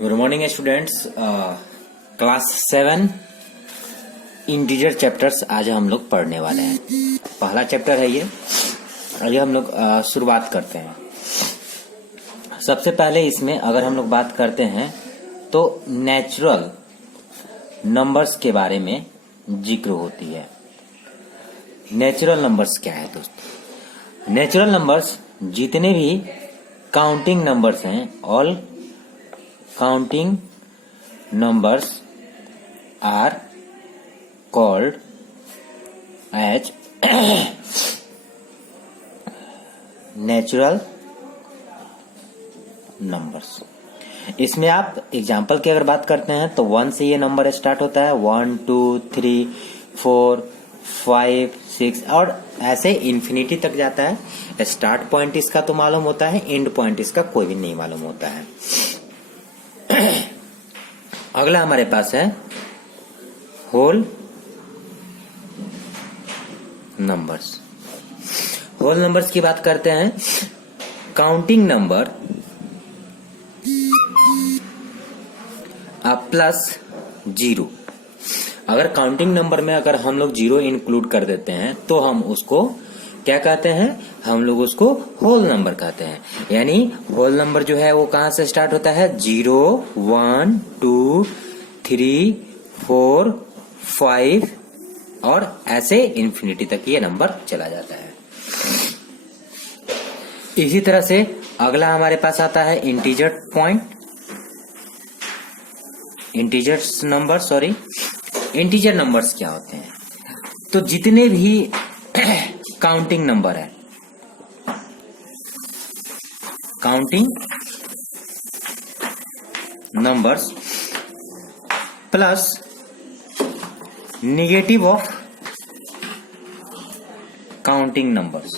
Good morning students. Class 7 integer chapters आज हम लोग पढ़ने वाले हैं। पहला चैप्टर है ये। आइए हम लोग शुरुआत करते हैं। सबसे पहले इसमें अगर हम लोग बात करते हैं तो नेचुरल नंबर्स के बारे में जिक्र होती है। नेचुरल नंबर्स क्या है दोस्तों? नेचुरल नंबर्स जितने भी काउंटिंग नंबर्स हैं, all counting numbers are called as natural numbers। इसमें आप एग्जाम्पल की अगर बात करते हैं तो 1 से ये नंबर स्टार्ट होता है, 1 2 3 4 5 6 और ऐसे इन्फिनिटी तक जाता है। स्टार्ट पॉइंट इसका तो मालूम होता है, एंड पॉइंट इसका कोई भी नहीं मालूम होता है। अगला हमारे पास है होल नंबर्स। होल नंबर्स की बात करते हैं। Counting number plus zero. अगर काउंटिंग नंबर में अगर हम लोग जीरो इंक्लूड कर देते हैं तो हम उसको क्या कहते हैं? हम लोग उसको होल नंबर कहते हैं। यानी होल नंबर जो है वो कहां से स्टार्ट होता है? 0 1 2 3 4 5 और ऐसे इन्फिनिटी तक ये नंबर चला जाता है। इसी तरह से अगला हमारे पास आता है integer point, integers number, sorry integer numbers क्या होते हैं? तो जितने भी काउंटिंग नंबर है, counting numbers plus negative of counting numbers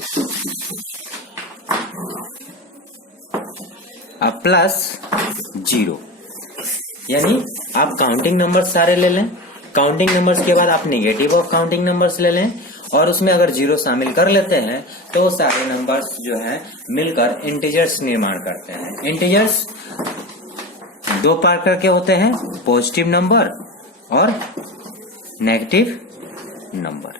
plus zero. यानी आप काउंटिंग नंबर्स सारे ले लें, काउंटिंग नंबर्स के बाद आप नेगेटिव ऑफ काउंटिंग नंबर्स ले लें और उसमें अगर जीरो शामिल कर लेते हैं तो सारे नंबर्स जो हैं मिलकर इंटीजर्स निर्माण करते हैं। इंटीजर्स दो प्रकार के होते हैं, पॉजिटिव नंबर और नेगेटिव नंबर।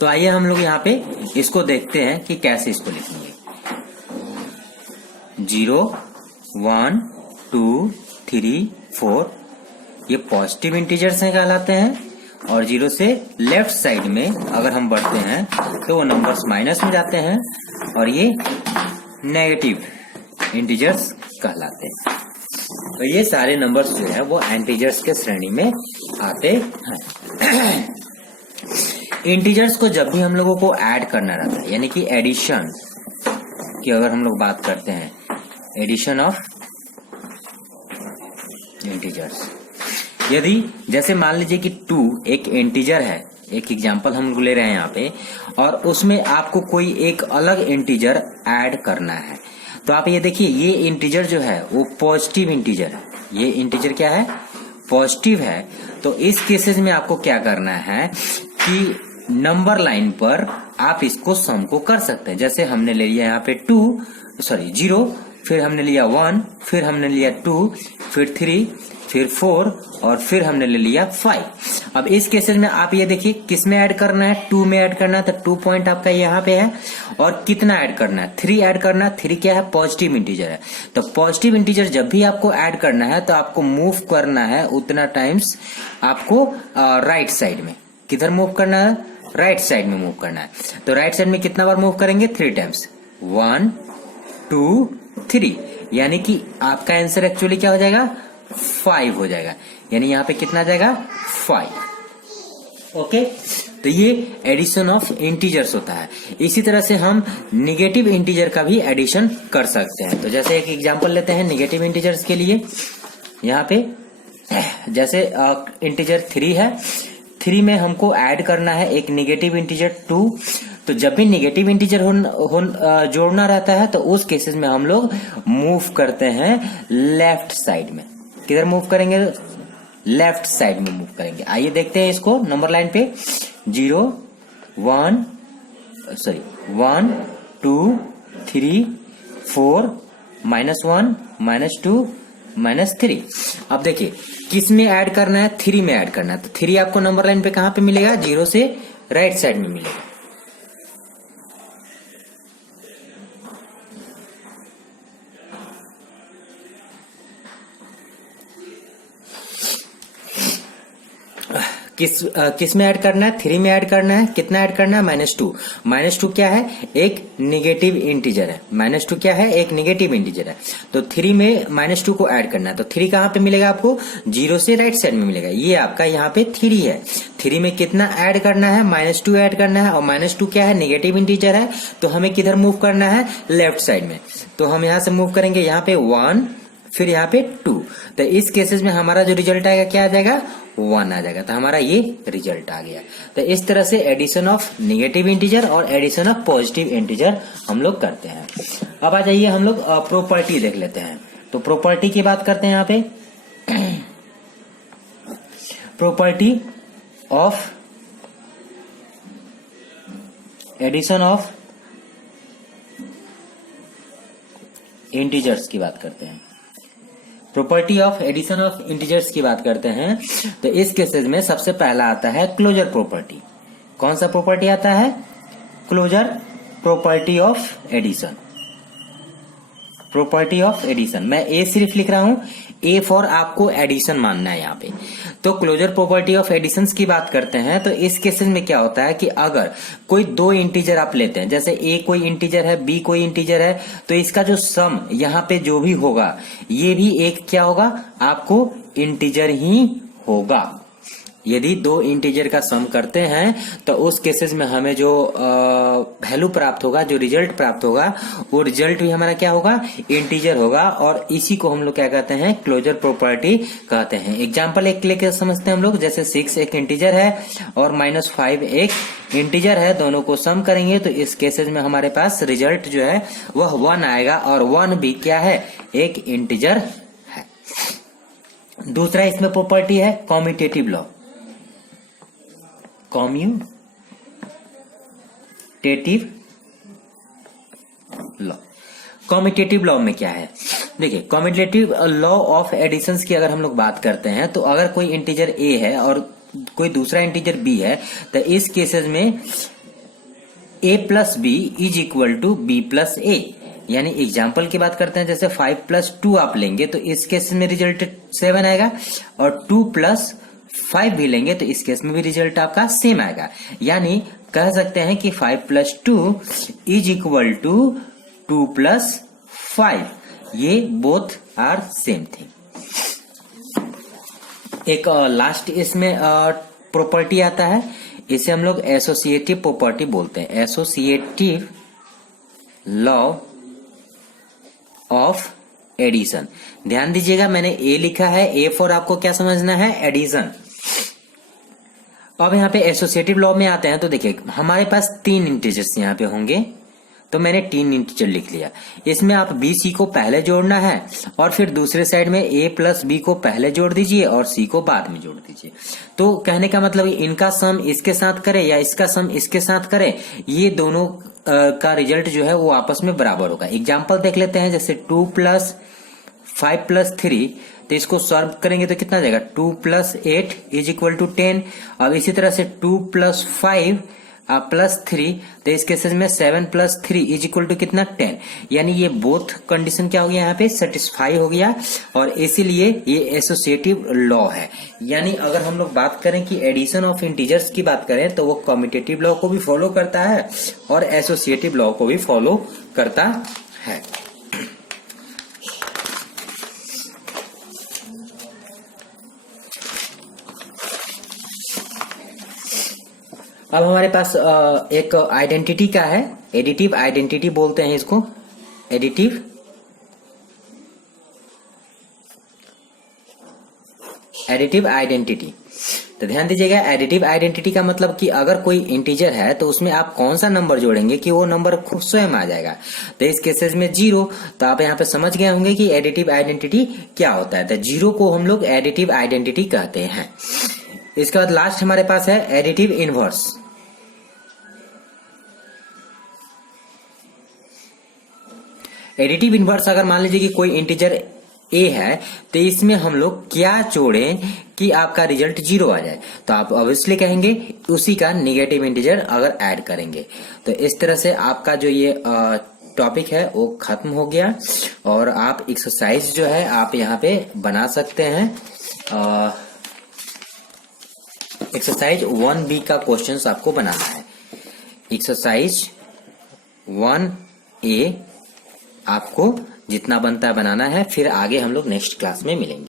तो आइए हम लोग यहाँ पे इसको देखते हैं कि कैसे इसको लिखेंगे। 0 1 2 3 4 ये पॉजिटिव इंटीजर्स हैं कहलाते हैं और 0 से लेफ्ट साइड में अगर हम बढ़ते हैं तो वो नंबर्स माइनस में जाते हैं और ये नेगेटिव इंटीजर्स कहलाते हैं। तो ये सारे नंबर्स जो है वो इंटीजर्स के श्रेणी में आते हैं। इंटीजर्स को जब भी हम लोगों को ऐड करना रहता है, यानी कि एडिशन की अगर हम लोग बात करते हैं, एडिशन ऑफ इंटीजर्स, यदि जैसे मान लीजिए कि 2 एक इंटीजर है, एक एग्जांपल हम ले रहे हैं यहाँ पे, और उसमें आपको कोई एक अलग इंटीजर ऐड करना है, तो आप ये देखिए ये इंटीजर जो है वो पॉजिटिव इंटीजर है। ये इंटीजर क्या है? पॉजिटिव है। तो इस केसेस में आपको क्या करना है कि नंबर लाइन पर आप इसको सम को कर सकते हैं। जैसे हमने ले लिया यहाँ पे 0, फिर हमने लिया 1, फिर हमने लिया 2, फिर 3, फिर 4 और फिर हमने ले लिया 5। अब इस केसेस में आप ये देखिए किस में ऐड करना है? 2 में ऐड करना है, तो 2 पॉइंट आपका यहाँ पे है। और कितना ऐड करना है? 3 ऐड करना है। 3 क्या है? पॉजिटिव इंटीजर है। तो पॉजिटिव इंटीजर जब भी आपको ऐड करना है तो आपको मूव करना है उतना टाइम्स आपको राइट साइड में। किधर मूव करना है? राइट साइड में मूव करना है। तो राइट साइड में कितना बार मूव करेंगे? 3 टाइम्स, 1 2 3, यानी कि आपका आंसर एक्चुअली क्या हो जाएगा? 5 हो जाएगा। यानी यहाँ पे कितना जाएगा? 5। ओके, तो ये एडिशन ऑफ इंटीजर्स होता है। इसी तरह से हम निगेटिव इंटीजर का भी एडिशन कर सकते हैं। तो जैसे एक एग्जांपल लेते हैं निगेटिव इंटीजर्स के लिए। यहाँ पे जैसे इंटीजर 3 है, 3 में हमको ऐड करना है एक निगेटिव इंटीजर 2। तो जब भी निगेटिव इंटीजर जोड़ना रहता है तो उस केसेस में हम लोग मूव करते हैं लेफ्ट साइड में। किधर मूव करेंगे? लेफ्ट साइड में मूव करेंगे। आइए देखते हैं इसको नंबर लाइन पे। 1 2 3 4 -1 -2 -3। अब देखिए किस में ऐड करना है, 3 में ऐड करना है। तो 3 आपको नंबर लाइन पे कहां पे मिलेगा, 0 से राइट साइड में मिलेगा। किस में ऐड करना है, 3 में ऐड करना है। कितना ऐड करना है, -2। -2 क्या है, एक नेगेटिव इंटीजर है। -2 क्या है, एक नेगेटिव इंटीजर है। तो 3 में -2 को ऐड करना है। तो 3 कहां पे मिलेगा आपको, 0 से राइट साइड में मिलेगा। ये आपका यहाँ पे 3 है। 3 में कितना ऐड करना है, -2 ऐड करना है। और -2 क्या है, नेगेटिव इंटीजर है। तो हमें किधर मूव करना है, लेफ्ट साइड में। तो हम यहाँ से मूव करेंगे, यहाँ पे 1 फिर यहाँ पे 2। तो इस केसेस में हमारा जो रिजल्ट आएगा क्या आ जाएगा, 1 आ जाएगा। तो हमारा ये रिजल्ट आ गया। तो इस तरह से एडिशन ऑफ नेगेटिव इंटीजर और एडिशन ऑफ पॉजिटिव इंटीजर हम लोग करते हैं। अब आ जाइए हम लोग प्रॉपर्टी देख लेते हैं। तो प्रॉपर्टी की बात करते हैं यहाँ पे। Property of addition of integers की बात करते हैं। Property of addition of integers की बात करते हैं। तो इस केसेस में सबसे पहला आता है क्लोजर प्रॉपर्टी। कौन सा प्रॉपर्टी आता है, closure property of addition. Property of addition, मैं ए सिर्फ लिख रहा हूं, ए फॉर आपको एडिशन मानना है यहाँ पे। तो क्लोजर प्रॉपर्टी ऑफ एडिशन की बात करते हैं। तो इस केसेस में क्या होता है कि अगर कोई 2 इंटीजर आप लेते हैं, जैसे ए कोई इंटीजर है, बी कोई इंटीजर है, तो इसका जो सम यहाँ पे जो भी होगा, ये भी एक क्या होगा, आपको इंटीजर ही होगा। यदि 2 इंटीजर का सम करते हैं तो उस केसेस में हमें जो वैल्यू प्राप्त होगा, जो रिजल्ट प्राप्त होगा, वो रिजल्ट भी हमारा क्या होगा, इंटीजर होगा। और इसी को हम लोग क्या कहते हैं, क्लोजर प्रॉपर्टी कहते हैं। एग्जांपल एक लेके समझते हैं हम लोग। जैसे 6 एक इंटीजर है और -5 एक इंटीजर है, दोनों को सम करेंगे तो इस केसेस में हमारे पास रिजल्ट जो है वह 1 आएगा। और 1 भी क्या है, एक इंटीजर है। दूसरा इसमें प्रॉपर्टी है commutative law. Commutative law, commutative law में क्या है, देखिए कॉम्यूटेटिव लॉ ऑफ एडिशंस की अगर हम लोग बात करते हैं, तो अगर कोई इंटीजर ए है और कोई दूसरा इंटीजर बी है, तो इस केसेस में a plus B is equal to B plus A. यानी एग्जाम्पल की बात करते हैं, जैसे 5 + 2 आप लेंगे तो इस केस में रिजल्ट 7 आएगा, और 2 + 5 भी लेंगे तो इस केस में भी रिजल्ट आपका सेम आएगा। यानी कह सकते हैं कि 5 + 2 इज इक्वल टू 2 + 5। ये बोथ आर सेम थिंग। एक लास्ट इसमें प्रॉपर्टी आता है, इसे हम लोग एसोसिएटिव प्रॉपर्टी बोलते हैं। Associative law of addition. ध्यान दीजिएगा, मैंने ए लिखा है, ए फॉर आपको क्या समझना है, एडिशन। अब यहाँ पे एसोसिएटिव लॉ में आते हैं तो देखिए हमारे पास 3 इंटीजर्स यहाँ पे होंगे, तो मैंने 3 इंटीजर लिख लिया। इसमें आप बी सी को पहले जोड़ना है और फिर दूसरे साइड में ए प्लस बी को पहले जोड़ दीजिए और सी को बाद में जोड़ दीजिए। तो कहने का मतलब इनका सम इसके साथ करे या इसका सम इसके साथ करे, ये दोनों का रिजल्ट जो है वो आपस में बराबर होगा। एग्जाम्पल देख लेते हैं, जैसे 2 + 5 + 3, तो इसको सॉल्व करेंगे तो कितना जाएगा, 2 + 8 इज इक्वल टू 10। अब इसी तरह से 2 + 5 + 3, तो इस केसेस में 7 + 3 इज इक्वल टू कितना, 10। यानी ये बोथ कंडीशन क्या हो गया, यहाँ पे सेटिस्फाई हो गया, और इसीलिए ये एसोसिएटिव लॉ है। यानी अगर हम लोग बात करें कि एडिशन ऑफ इंटीजर्स की बात करें, तो वो कम्यूटेटिव लॉ को भी फॉलो करता है और एसोसिएटिव लॉ को भी फॉलो करता है। अब हमारे पास एक आइडेंटिटी का है, एडिटिव आइडेंटिटी बोलते हैं इसको, एडिटिव आइडेंटिटी। तो ध्यान दीजिएगा, एडिटिव आइडेंटिटी का मतलब कि अगर कोई इंटीजर है तो उसमें आप कौन सा नंबर जोड़ेंगे कि वो नंबर खुद स्वयं आ जाएगा। तो इस केसेस में 0, तो आप यहाँ पे समझ गए होंगे कि एडिटिव आइडेंटिटी क्या होता है। तो 0 को हम लोग एडिटिव आइडेंटिटी कहते हैं। इसके बाद लास्ट हमारे पास है एडिटिव इनवर्स। एडिटिव इनवर्स अगर मान लीजिए कि कोई इंटीजर ए है तो इसमें हम लोग क्या जोड़ें कि आपका रिजल्ट 0 आ जाए, तो आप ऑब्वियसली कहेंगे उसी का निगेटिव इंटीजर अगर ऐड करेंगे। तो इस तरह से आपका जो ये टॉपिक है वो खत्म हो गया और आप एक्सरसाइज जो है आप यहाँ पे बना सकते हैं। एक्सरसाइज 1B का क्वेश्चंस आपको बनाना है। एक्सरसाइज 1A आपको जितना बनता है बनाना है, फिर आगे हम लोग नेक्स्ट क्लास में मिलेंगे।